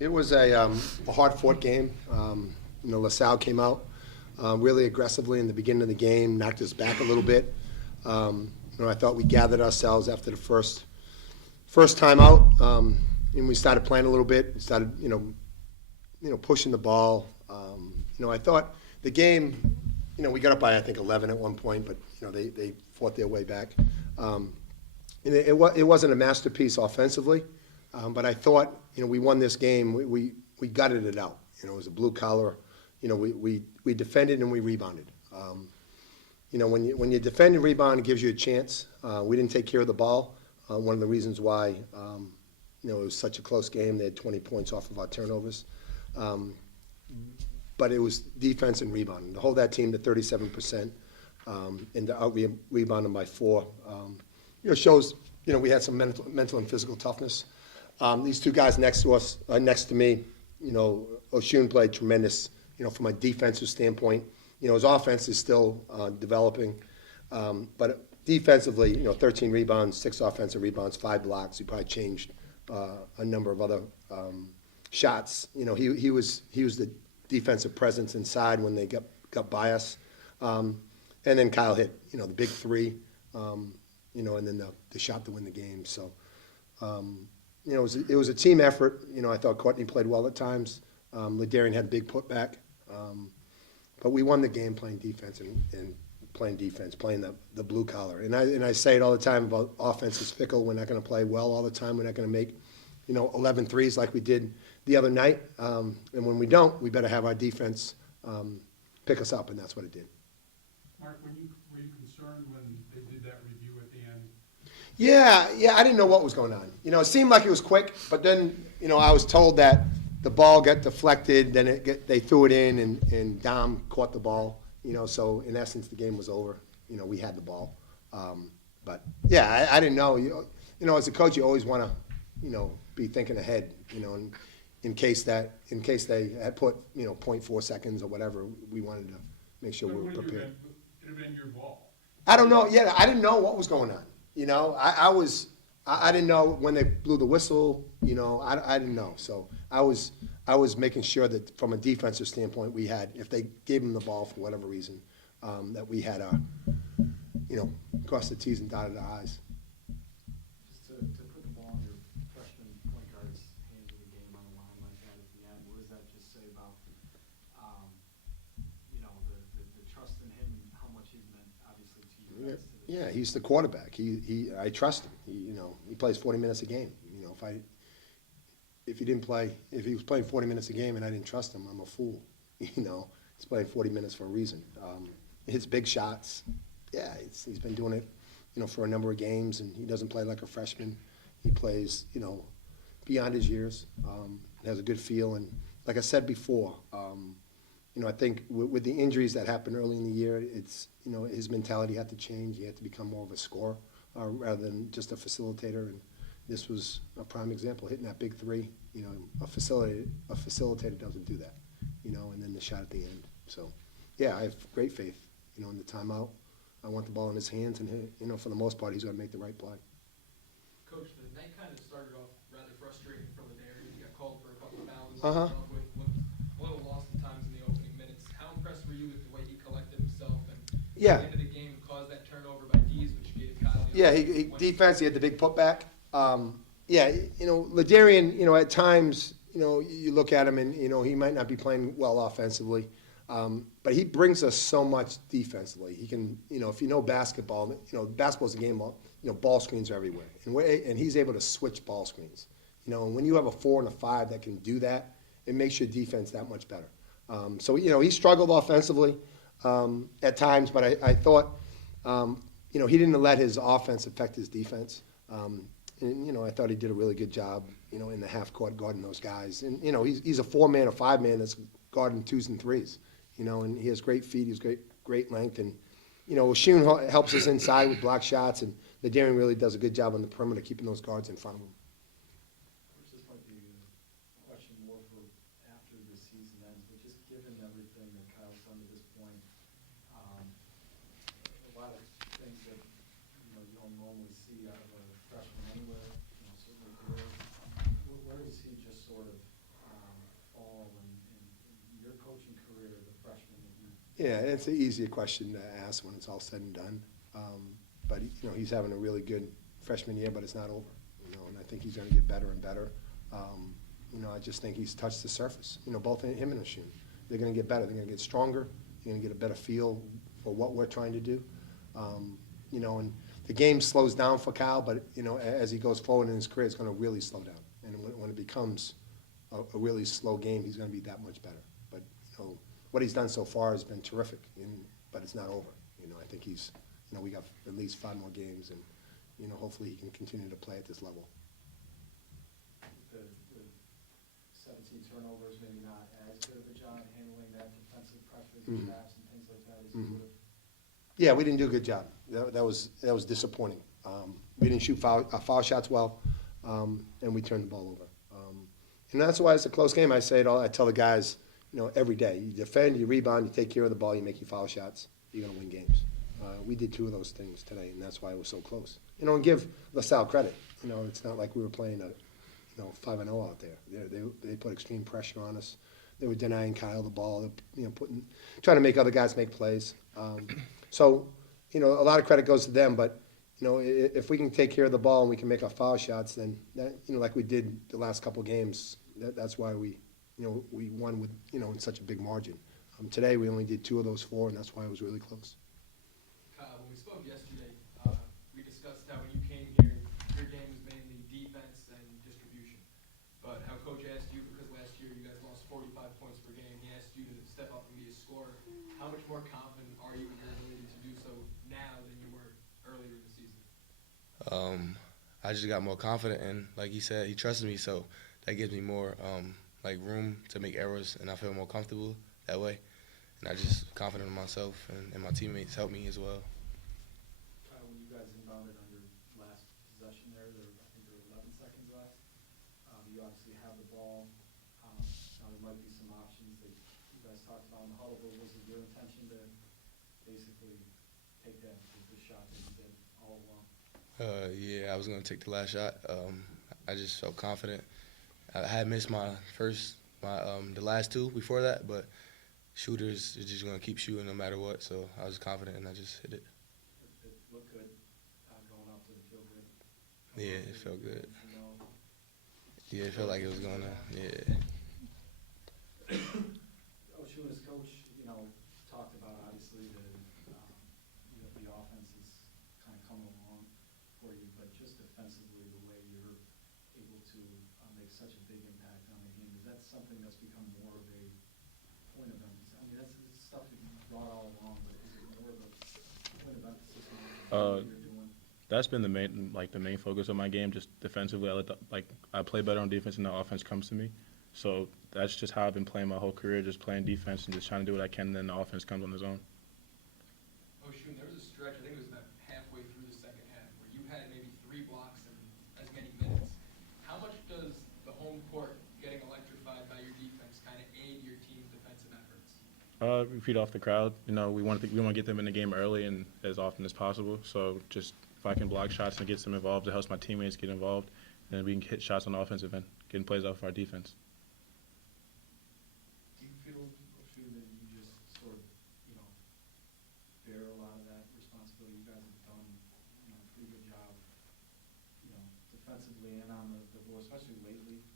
It was a hard-fought game. Salle came out really aggressively in the beginning of the game, knocked us back a little bit. I thought we gathered ourselves after the first time out, and we started playing a little bit. We started, pushing the ball. I thought the game, we got up by I think 11 at one point, but they fought their way back. And it wasn't a masterpiece offensively. But I thought, we won this game. We gutted it out. It was a blue collar. We defended and we rebounded. When you defend and rebound, it gives you a chance. We didn't take care of the ball. One of the reasons why, it was such a close game. They had 20 points off of our turnovers. But it was defense and rebounding. To hold that team to 37% and to out-rebound them by 4, shows, we had some mental and physical toughness. These two guys next to me, Oshun played tremendous, from a defensive standpoint. His offense is still developing. But defensively, 13 rebounds, 6 offensive rebounds, 5 blocks. He probably changed a number of other shots. He was the defensive presence inside when they got by us. And then Kyle hit, the big 3, and then the shot to win the game. So, it was a team effort. I thought Courtney played well at times. Ladarian had a big putback. But we won the game playing defense and playing defense, playing the blue collar. And I say it all the time about offense is fickle. We're not going to play well all the time. We're not going to make, 11 threes like we did the other night. And when we don't, we better have our defense pick us up, and that's what it did. Mark, were you concerned when they did that review at the end? Yeah, I didn't know what was going on. It seemed like it was quick, but then, I was told that the ball got deflected, then they threw it in, and Dom caught the ball. So in essence, the game was over. We had the ball. But yeah, I didn't know. As a coach, you always want to, be thinking ahead. In case they had put, 0.4 seconds or whatever, we wanted to make sure we were prepared. It would have been your ball. I don't know. Yeah, I didn't know what was going on. I didn't know when they blew the whistle. I didn't know. So I was making sure that from a defensive standpoint, we had, if they gave them the ball for whatever reason, that we had crossed the T's and dotted the I's. Just to put the ball in your freshman point guard's hands in the game on the line like that at the end, what does that just say about, the trust in him and how much he's meant, obviously, to you guys? Yeah, he's the quarterback. I trust him. He plays 40 minutes a game. If he was playing 40 minutes a game and I didn't trust him, I'm a fool. He's playing 40 minutes for a reason. His big shots, yeah, he's been doing it, for a number of games, and he doesn't play like a freshman. He plays, beyond his years. Has a good feel, and like I said before, I think with the injuries that happened early in the year, it's, his mentality had to change. He had to become more of a scorer rather than just a facilitator. And this was a prime example, hitting that big 3. A facilitator doesn't do that, and then the shot at the end. So, yeah, I have great faith, in the timeout. I want the ball in his hands, and, for the most part, he's going to make the right play. Coach, the night kind of started off rather frustrating for Ladarian. He got called for a couple of fouls. Uh-huh. Looked a little lost at times in the opening minutes. How impressed were you with the way he collected himself and Yeah. at the end of the game caused that turnover by Dees, which gave Kyle? Yeah, defense, he had the big putback. Ladarian, at times, you look at him and, he might not be playing well offensively, but he brings us so much defensively. He can, if you know basketball, basketball's a game, ball screens are everywhere. And he's able to switch ball screens. And when you have a 4 and a 5 that can do that, it makes your defense that much better. So, he struggled offensively at times, but I thought, he didn't let his offense affect his defense. And, I thought he did a really good job, in the half court guarding those guys. And, he's a 4-man or 5-man that's guarding 2s and 3s, and he has great feet, he's great length. And, Oshun helps us inside with block shots, and Ladarian really does a good job on the perimeter keeping those guards in front of him. Which this might be a question more for after the season ends, but just given everything that Kyle's done to this point, a lot of things that you don't normally see out of a freshman anywhere, certainly career. Where does he just sort of your coaching career, the freshman that you? Yeah, it's an easier question to ask when it's all said and done. But, he's having a really good freshman year, but it's not over, and I think he's gonna get better and better. I just think he's touched the surface, both him and Oshun. They're gonna get better, they're gonna get stronger, you're gonna get a better feel for what we're trying to do. And the game slows down for Kyle, but, as he goes forward in his career, it's gonna really slow down. And when it becomes a really slow game, he's gonna be that much better. But, what he's done so far has been terrific, but it's not over. I think we got at least 5 more games, and, hopefully he can continue to play at this level. The 17 turnovers, maybe not as good of a job handling that defensive pressures and traps and things like that as you would have. Yeah, we didn't do a good job. That was disappointing. We didn't shoot foul shots well, and we turned the ball over. And that's why it's a close game. I tell the guys, every day, you defend, you rebound, you take care of the ball, you make your foul shots, you're going to win games. We did 2 of those things today, and that's why it was so close. And give LaSalle credit. It's not like we were playing 5-0 out there. They put extreme pressure on us. They were denying Kyle the ball, trying to make other guys make plays. So, a lot of credit goes to them, but, if we can take care of the ball and we can make our foul shots, then that, like we did the last couple games, that's why we won with, in such a big margin. Today, we only did 2 of those 4, and that's why it was really close. When we spoke yesterday, we discussed how when you came here, your game was mainly defense and distribution. But how Coach asked you, because last year you guys lost 45 points per game, he asked you to step up and be a scorer. How much more confident are you in your ability to do so now than you were earlier in the season? I just got more confident, and like he said, he trusted me, so that gives me more room to make errors, and I feel more comfortable that way. And I just confident in myself, and my teammates help me as well. When you guys inbounded on your last possession there I think there were 11 seconds left. You obviously have the ball. Now there might be some options that you guys talked about in the huddle, but was it your intention to basically take the shot that you did all along? Yeah, I was going to take the last shot. I just felt confident. I had missed the last 2 before that, but shooters are just going to keep shooting no matter what, so I was confident and I just hit it. It looked good going up. Did it feel good? Yeah, it felt good. You know, Yeah, it felt like it was going to, yeah. Oshun, as coach, talked about obviously the offense is kind of coming along for you, but just defensively, the way you're able to make such a big impact on the game, is that something that's become more of a point of emphasis? I mean, that's stuff that you brought all along, but is it more of a point of emphasis on what you're doing? That's been the main focus of my game. Just defensively, I play better on defense, and the offense comes to me. So that's just how I've been playing my whole career, just playing defense and just trying to do what I can. And then the offense comes on its own. Oshun, there was a stretch, I think it was about halfway through the second half, where you had maybe 3 blocks in as many minutes. How much does the home court getting electrified by your defense kind of aid your team's defensive efforts? We feed off the crowd. We want to get them in the game early and as often as possible. So just if I can block shots and get them involved, it helps my teammates get involved, and then we can hit shots on the offensive end, getting plays off our defense. Do you feel, Oshun, that you just sort of, bear a lot of that responsibility? You guys have done, a pretty good job, defensively and on the board, especially lately,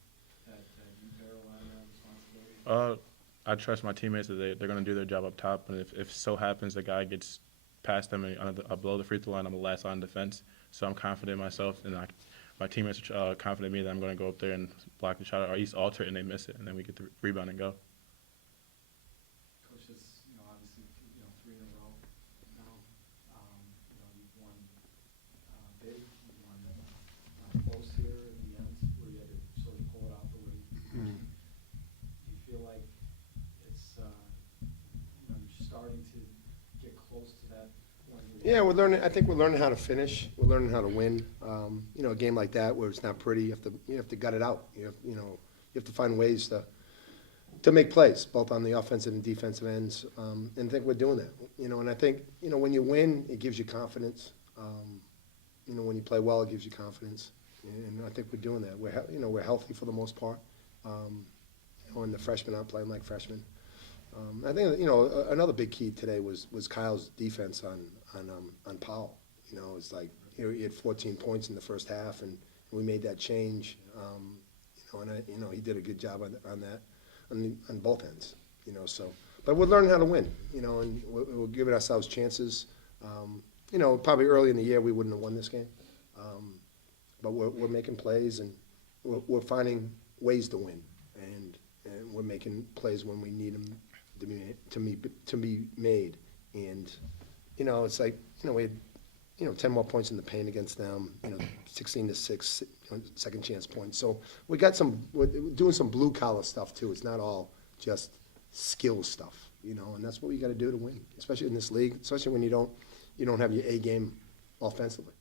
that you bear a lot of that responsibility? I trust my teammates that they're going to do their job up top, and if so happens the guy gets past them and below the free throw line, I'm the last line defense. So I'm confident in myself, and my teammates are confident in me that I'm going to go up there and block the shot or at least alter it and they miss it, and then we get the rebound and go. Coach, this, obviously, 3 in a row now. You've won big, you've won close here at the end where you had to sort of pull it out the way you did. Do you feel like it's, you're starting to get close to that point? Yeah, I think we're learning how to finish. We're learning how to win. A game like that where it's not pretty, you have to gut it out. You have to find ways to make plays, both on the offensive and defensive ends. And I think we're doing that. And I think, when you win, it gives you confidence. When you play well, it gives you confidence. And I think we're doing that. We're healthy for the most part. And the freshmen aren't playing like freshmen. I think, another big key today was Kyle's defense on Powell. It's like, he had 14 points in the first half, and we made that change. He did a good job on that, on both ends, so. But we're learning how to win, and we're giving ourselves chances. Probably early in the year, we wouldn't have won this game. But we're making plays, and we're finding ways to win, and we're making plays when we need them to be made. And it's like we had 10 more points in the paint against them. 16-6, second chance points. So we're doing some blue collar stuff too. It's not all just skill stuff, and that's what we got to do to win, especially in this league, especially when you don't have your A game offensively.